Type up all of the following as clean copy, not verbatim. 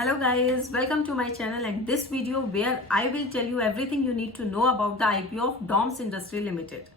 Hello guys, welcome to my channel and this video where I will tell you everything you need to know about the IPO of DOMS Industry Limited,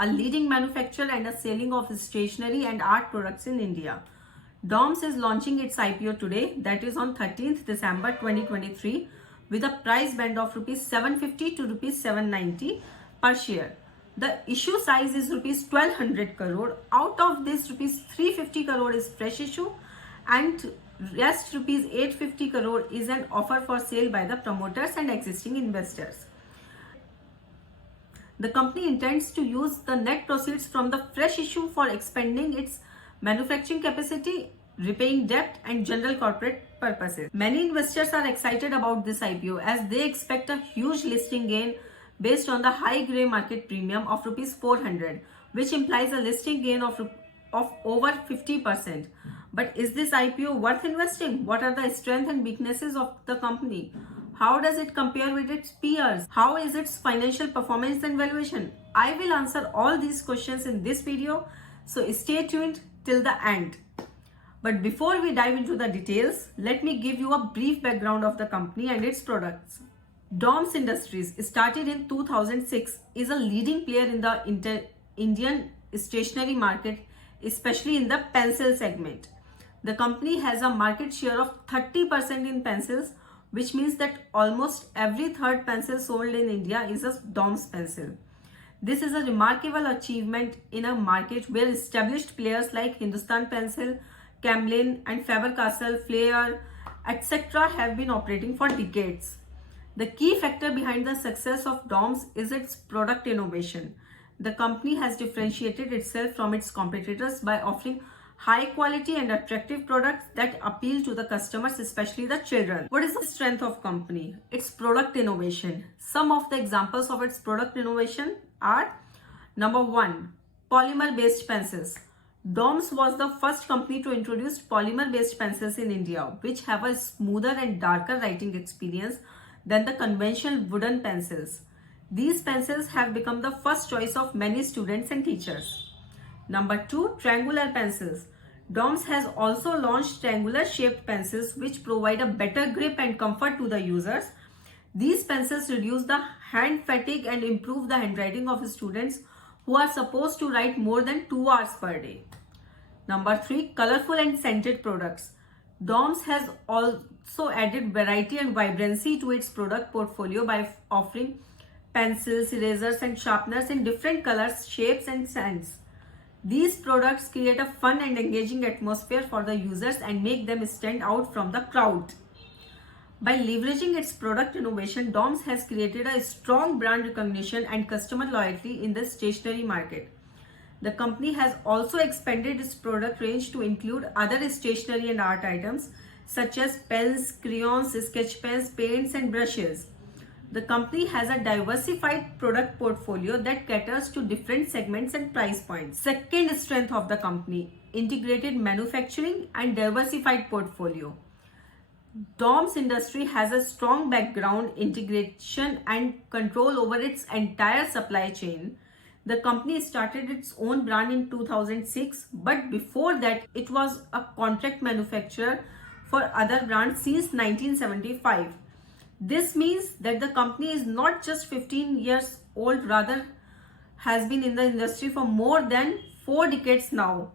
a leading manufacturer and a selling of stationery and art products in India. DOMS is launching its IPO today, that is on 13th December 2023 with a price band of Rs 750 to Rs 790 per share. The issue size is Rs 1200 crore. Out of this, Rs 350 crore is fresh issue and rest Rs 850 crore is an offer for sale by the promoters and existing investors. The company intends to use the net proceeds from the fresh issue for expanding its manufacturing capacity, repaying debt and general corporate purposes. Many investors are excited about this IPO as they expect a huge listing gain based on the high grey market premium of Rs 400, which implies a listing gain of over 50%. But is this IPO worth investing? What are the strengths and weaknesses of the company? How does it compare with its peers? How is its financial performance and valuation? I will answer all these questions in this video, so stay tuned till the end. But before we dive into the details, let me give you a brief background of the company and its products. DOMS Industries, started in 2006, is a leading player in the Indian stationery market, especially in the pencil segment. The company has a market share of 30% in pencils, which means that almost every third pencil sold in India is a DOMS pencil. This is a remarkable achievement in a market where established players like Hindustan Pencil, Camlin and Faber-Castell, Flair, etc. have been operating for decades. The key factor behind the success of DOMS is its product innovation. The company has differentiated itself from its competitors by offering high quality and attractive products that appeal to the customers, especially the children. What is the strength of company? Its product innovation. Some of the examples of its product innovation are: number 1, polymer based pencils. DOMS was the first company to introduce polymer based pencils in India, which have a smoother and darker writing experience than the conventional wooden pencils. These pencils have become the first choice of many students and teachers. Number 2, triangular pencils. DOMS has also launched triangular shaped pencils which provide a better grip and comfort to the users. These pencils reduce the hand fatigue and improve the handwriting of students who are supposed to write more than 2 hours per day. Number 3, colorful and scented products. DOMS has also added variety and vibrancy to its product portfolio by offering pencils, erasers and sharpeners in different colors, shapes and scents. These products create a fun and engaging atmosphere for the users and make them stand out from the crowd. By leveraging its product innovation, DOMS has created a strong brand recognition and customer loyalty in the stationery market. The company has also expanded its product range to include other stationery and art items such as pens, crayons, sketch pens, paints and brushes. The company has a diversified product portfolio that caters to different segments and price points. Second strength of the company, integrated manufacturing and diversified portfolio. DOMS Industry has a strong background, integration and control over its entire supply chain. The company started its own brand in 2006, but before that it was a contract manufacturer for other brands since 1975. This means that the company is not just 15 years old, rather has been in the industry for more than 4 decades now.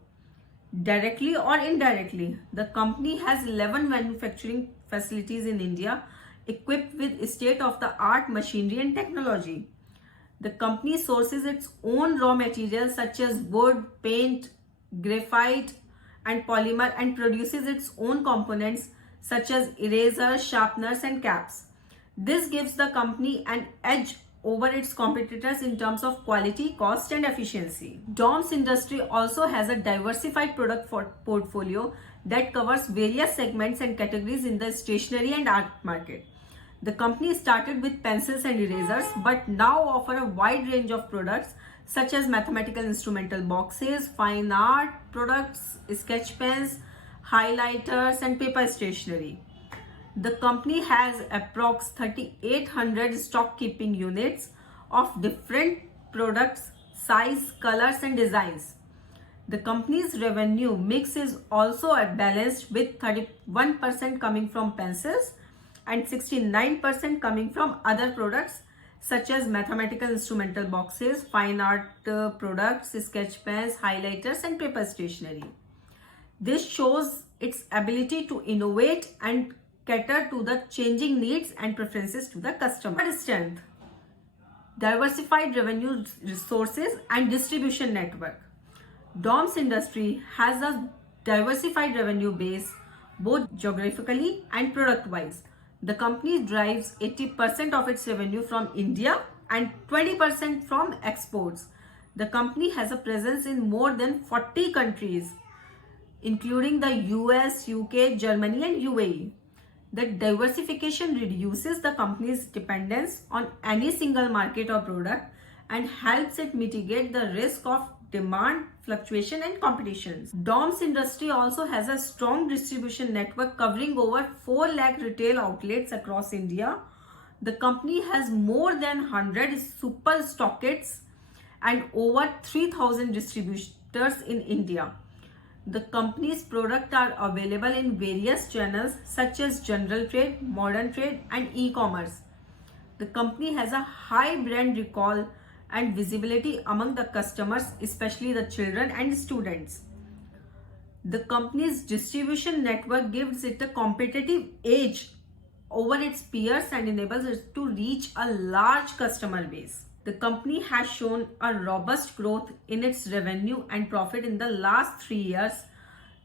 Directly or indirectly, the company has 11 manufacturing facilities in India equipped with state-of-the-art machinery and technology. The company sources its own raw materials such as wood, paint, graphite and polymer and produces its own components such as erasers, sharpeners and caps. This gives the company an edge over its competitors in terms of quality, cost and efficiency. DOMS Industry also has a diversified product portfolio that covers various segments and categories in the stationery and art market. The company started with pencils and erasers but now offer a wide range of products such as mathematical instrumental boxes, fine art products, sketch pens, highlighters and paper stationery. The company has approx 3,800 stock keeping units of different products, size, colors and designs. The company's revenue mix is also balanced with 31% coming from pencils and 69% coming from other products such as mathematical instrumental boxes, fine art products, sketch pens, highlighters and paper stationery. This shows its ability to innovate and cater to the changing needs and preferences to the customer. Strength: diversified revenue resources and distribution network. DOMS industry has a diversified revenue base both geographically and product-wise. The company drives 80% of its revenue from India and 20% from exports. The company has a presence in more than 40 countries, including the US, UK, Germany and UAE. The diversification reduces the company's dependence on any single market or product and helps it mitigate the risk of demand fluctuation and competitions. DOMS industry also has a strong distribution network covering over 4 lakh retail outlets across India. The company has more than 100 super stockists and over 3,000 distributors in India. The company's products are available in various channels such as general trade, modern trade and e-commerce. The company has a high brand recall and visibility among the customers, especially the children and students. The company's distribution network gives it a competitive edge over its peers and enables it to reach a large customer base. The company has shown a robust growth in its revenue and profit in the last 3 years.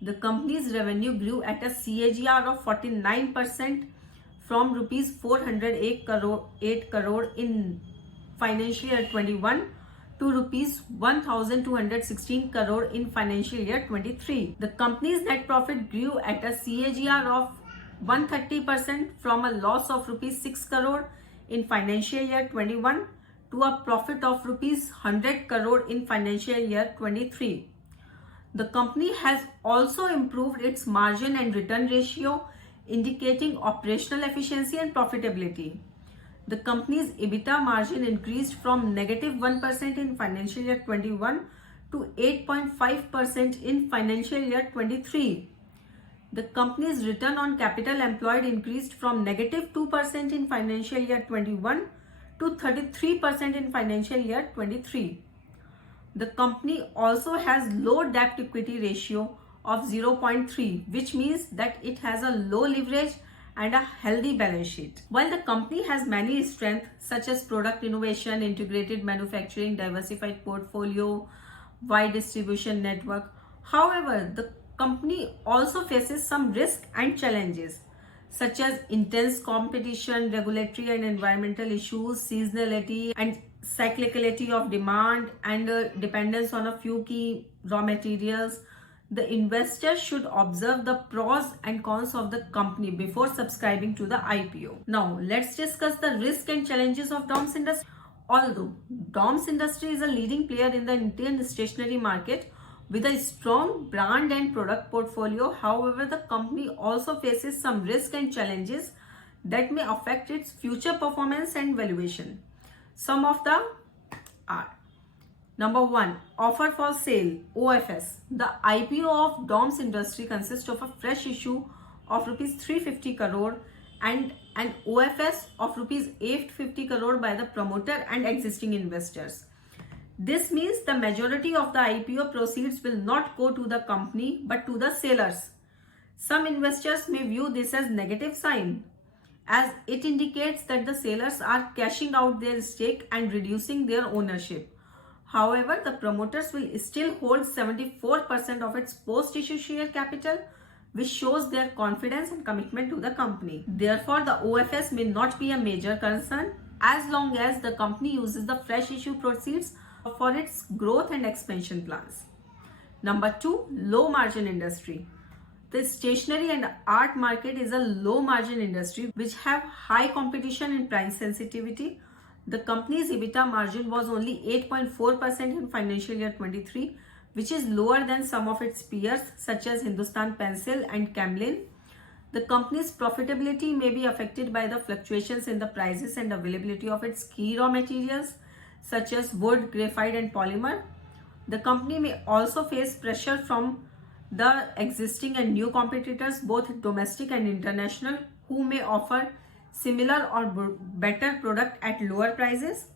The company's revenue grew at a CAGR of 49% from rupees 408 crore in financial year 21 to rupees 1216 crore in financial year 23. The company's net profit grew at a CAGR of 130% from a loss of rupees 6 crore in financial year 21 to a profit of rupees 100 crore in financial year 23. The company has also improved its margin and return ratio, indicating operational efficiency and profitability. The company's EBITDA margin increased from -1% in financial year 21 to 8.5% in financial year 23. The company's return on capital employed increased from -2% in financial year 21 to 33% in financial year 23. The company also has low debt equity ratio of 0.3, which means that it has a low leverage and a healthy balance sheet. While the company has many strengths such as product innovation, integrated manufacturing, diversified portfolio, wide distribution network, however, the company also faces some risks and challenges such as intense competition, regulatory and environmental issues, seasonality and cyclicality of demand, and dependence on a few key raw materials. The investor should observe the pros and cons of the company before subscribing to the IPO. Now, let's discuss the risk and challenges of DOMS industry. Although DOMS industry is a leading player in the Indian stationery market with a strong brand and product portfolio, however, the company also faces some risk and challenges that may affect its future performance and valuation. Some of them are: number 1, offer for sale, OFS. The IPO of DOMS industry consists of a fresh issue of rupees 350 crore and an OFS of rupees 850 crore by the promoter and existing investors. This means the majority of the IPO proceeds will not go to the company but to the sellers. Some investors may view this as negative sign, as it indicates that the sellers are cashing out their stake and reducing their ownership. However, the promoters will still hold 74% of its post-issue share capital, which shows their confidence and commitment to the company. Therefore, the OFS may not be a major concern as long as the company uses the fresh issue proceeds for its growth and expansion plans. Number 2, low margin industry. The stationery and art market is a low margin industry which have high competition and price sensitivity. The company's EBITDA margin was only 8.4% in financial year 23, which is lower than some of its peers such as Hindustan Pencil and Camlin. The company's profitability may be affected by the fluctuations in the prices and availability of its key raw materials such as wood, graphite and polymer. The company may also face pressure from the existing and new competitors, both domestic and international, who may offer similar or better product at lower prices.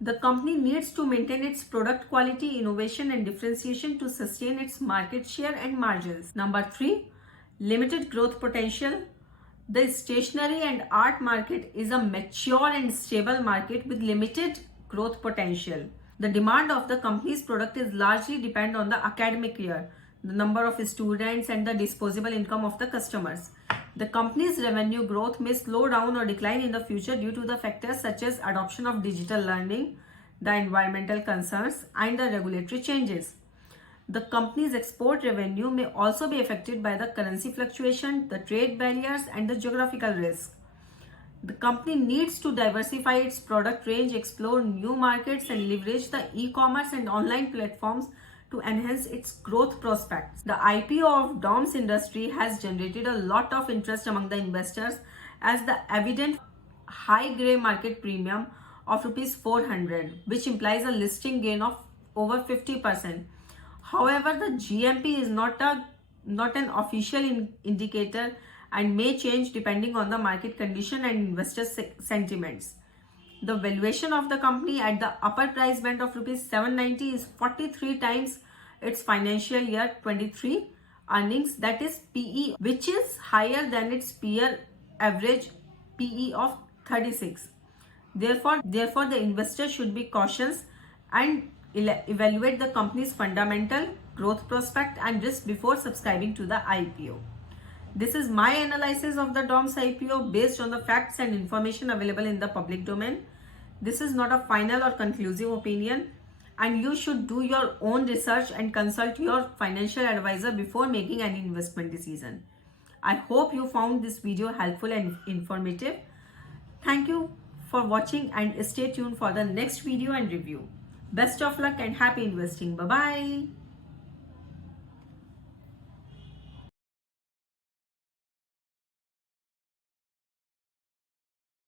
The company needs to maintain its product quality, innovation, and differentiation to sustain its market share and margins. Number 3, limited growth potential. The stationery and art market is a mature and stable market with limited growth potential. The demand of the company's product is largely depend on the academic year, the number of students, and the disposable income of the customers. The company's revenue growth may slow down or decline in the future due to the factors such as adoption of digital learning, the environmental concerns, and the regulatory changes. The company's export revenue may also be affected by the currency fluctuation, the trade barriers, and the geographical risk. The company needs to diversify its product range, explore new markets, and leverage the e-commerce and online platforms to enhance its growth prospects. The IPO of DOMS industry has generated a lot of interest among the investors as the evident high grey market premium of rupees 400, which implies a listing gain of over 50%. However, the GMP is not an official indicator and may change depending on the market condition and investor sentiments. The valuation of the company at the upper price band of rupees 790 is 43 times its financial year 23 earnings, that is PE, which is higher than its peer average PE of 36. Therefore, the investor should be cautious and evaluate the company's fundamental growth prospect and risk before subscribing to the IPO. This is my analysis of the DOMS IPO based on the facts and information available in the public domain. This is not a final or conclusive opinion, and you should do your own research and consult your financial advisor before making any investment decision. I hope you found this video helpful and informative. Thank you for watching and stay tuned for the next video and review. Best of luck and happy investing. Bye-bye.